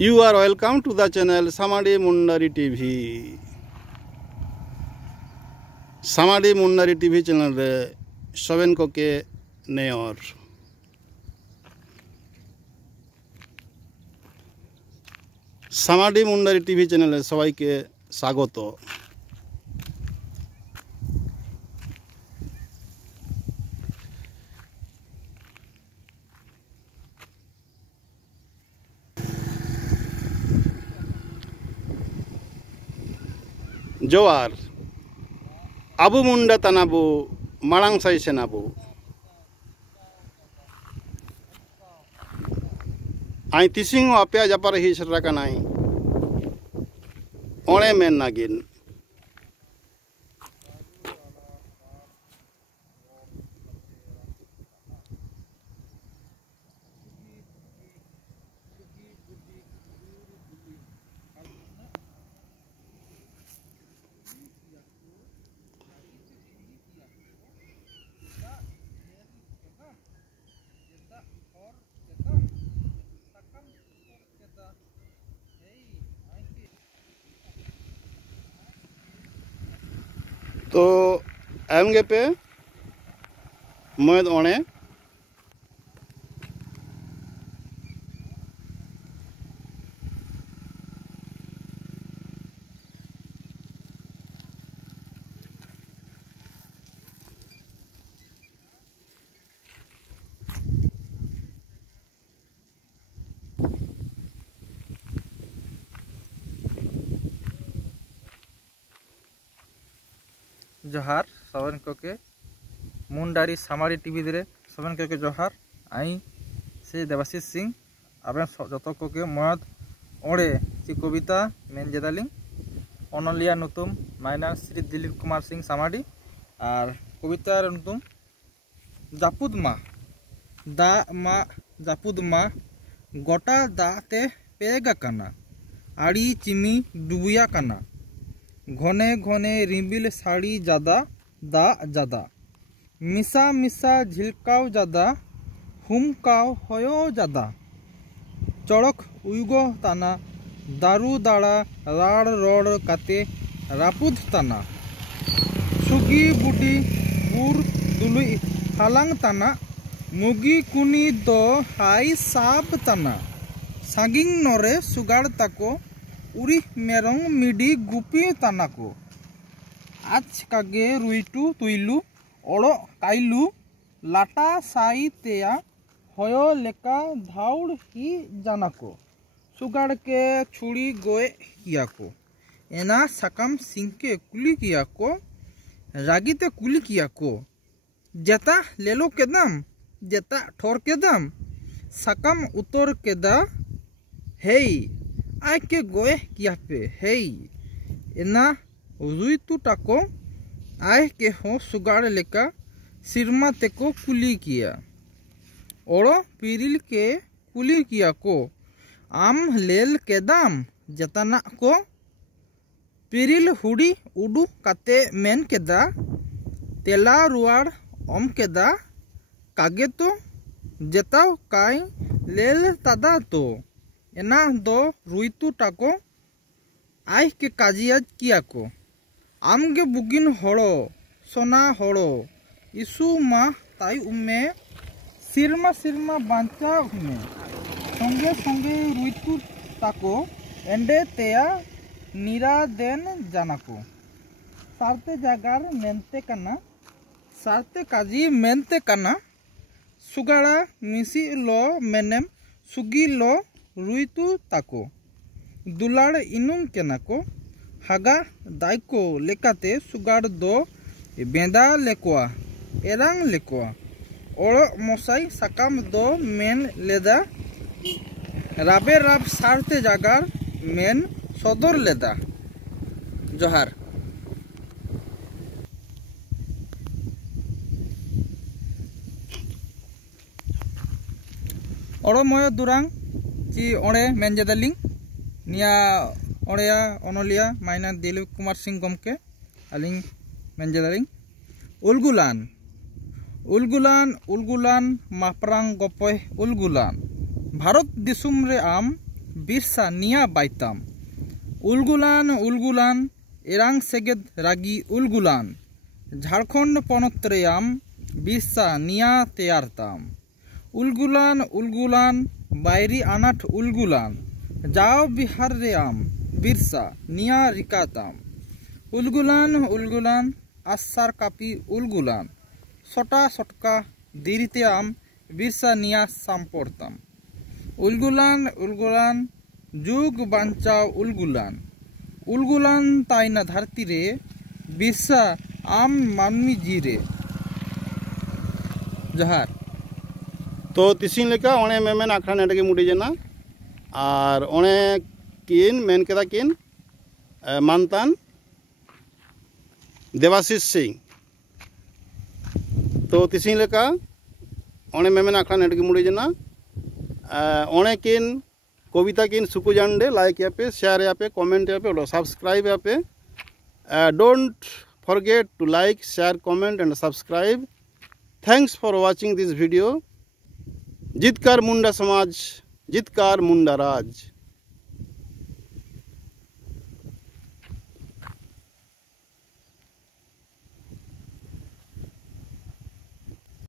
You are welcome to the channel Samadi Mundari TV. Samadi Mundari TV channel re Shoven ko ke neor. Samadi Mundari TV channel re sabai ke sagoto. Johar Abu Munda Tanabu Marang Sai Senabu I Tissing Apia Japar his Rakanai One men Nagin तो image पे मद ओने जोहार सबन को के Mundari सामारी TV दे सबन को के जोहार आई से देवाशीष सिंह आबेन जत को के मद ओड़े ची कविता मेन जेदालिंग अनलिया नुतुम माइना श्री दिलीप कुमार सिंह सामाडी और कविता नुतुम जापुद मा जापुद मा गोटा दाते पेगा काना आड़ी चिमी डुबिया काना घने घने रिबिल साड़ी जादा दा जादा मिसा मिसा झिलकाव जादा हुमकाव होयो जादा चड़क उइगो ताना दारू दाड़ा राड़ रोड़ काते रापुद ताना सुगी बुडी बुर दुलुई हालांग ताना मुगी कुनी दो हाई साब ताना सागिंग नोरे सुगाड़ ताको उरी मेरंग मिडी गुपी तानाको आज कागे रुईटू तुइलू ओड़ो काइलू लाटा साई तेया होयो लेका धाउड़ ही जानाको सुगाड़ के छुड़ी गोए किया को एना सकाम सिंके कुली किया को रागीते कुली किया को जेता लेलो के दाम जेता ठोर के दाम सकाम उतर के दा हेई आय के गोए किया पे हेई एना रुईतू टाको आय के हो सुगाड़ लेका सिरमा तेको कुली किया ओड़ो पिरिल के कुली किया को आम लेल के दाम जतना को पिरिल हुडी उडू काते मेन केदा तेला रुआड़ ओम केदा कागे तो जेताव काय लेल तादा तो एना दो रुईतू टाको आय के काजियाज किया को आमगे बुगिन होड़ो सोना होड़ो इसु मा ताई उमे सिरमा सिरमा बांचा उमे संगे संगे रुईतू टाको एंडे तेया निरा देन जानाको सारते जागार मेनते कना सारते काजी मेनते कना सुगाड़ा मिसी लो मेनेम सुगी लो रुईतू ताको दुलाड़ इनुम केनाको हागा दाइको लेकाते सुगाड़ दो बेंदा लेकोआ एरांग लेकोआ ओड़ो मसाई सकाम दो मेन लेदा राबे राब सारते जागार मेन सदर लेदा जोहार ओड़ो मयो दुरांग ची ओड़े मेन जेदालिंग निया ओड़ेया अनलिया माइना दिलीप कुमार सिंह गमके अलिंग मेन जेदालिंग उलगुलान उलगुलान मापरांग गपय उलगुलान भारत दिसुम रे आम बिरसा निया बाइताम उलगुलान उलगुलान एरांग सेगेद रागी उलगुलान झारखंड पनत रेयाम बिरसा निया तेयारताम उलगुलान उलगुलान बायरी आनाट उलगुलान जाओ बिहार रेयाम बिरसा निया रिकाताम उलगुलान उलगुलान आसार कापी उलगुलान सोटा सोटका दिरिते आम बिरसा निया साम्पोरताम उलगुलान उलगुलान जुग बांचाओ उलगुलान उलगुलान ताइना धरती रे बिरसा आम मानमी जीरे जहार तो तिसिन लेका ओने मेमेन आखड़ा नेडगे मुड़ी जना और ओने किन मेन केदा किन मानतान देवाशीष सिंह तो तिसिन लेका ओने मेमेन आखड़ा नेडगे मुड़ी जना ओने किन कविता किन सुकु जानडे लाइक यापे शेयर यापे कमेंट यापे और सब्सक्राइब यापे don't forget to like, share, comment and subscribe. Thanks for watching this video. Jitkar मुंडा समाज, जितकार मुंडा राज।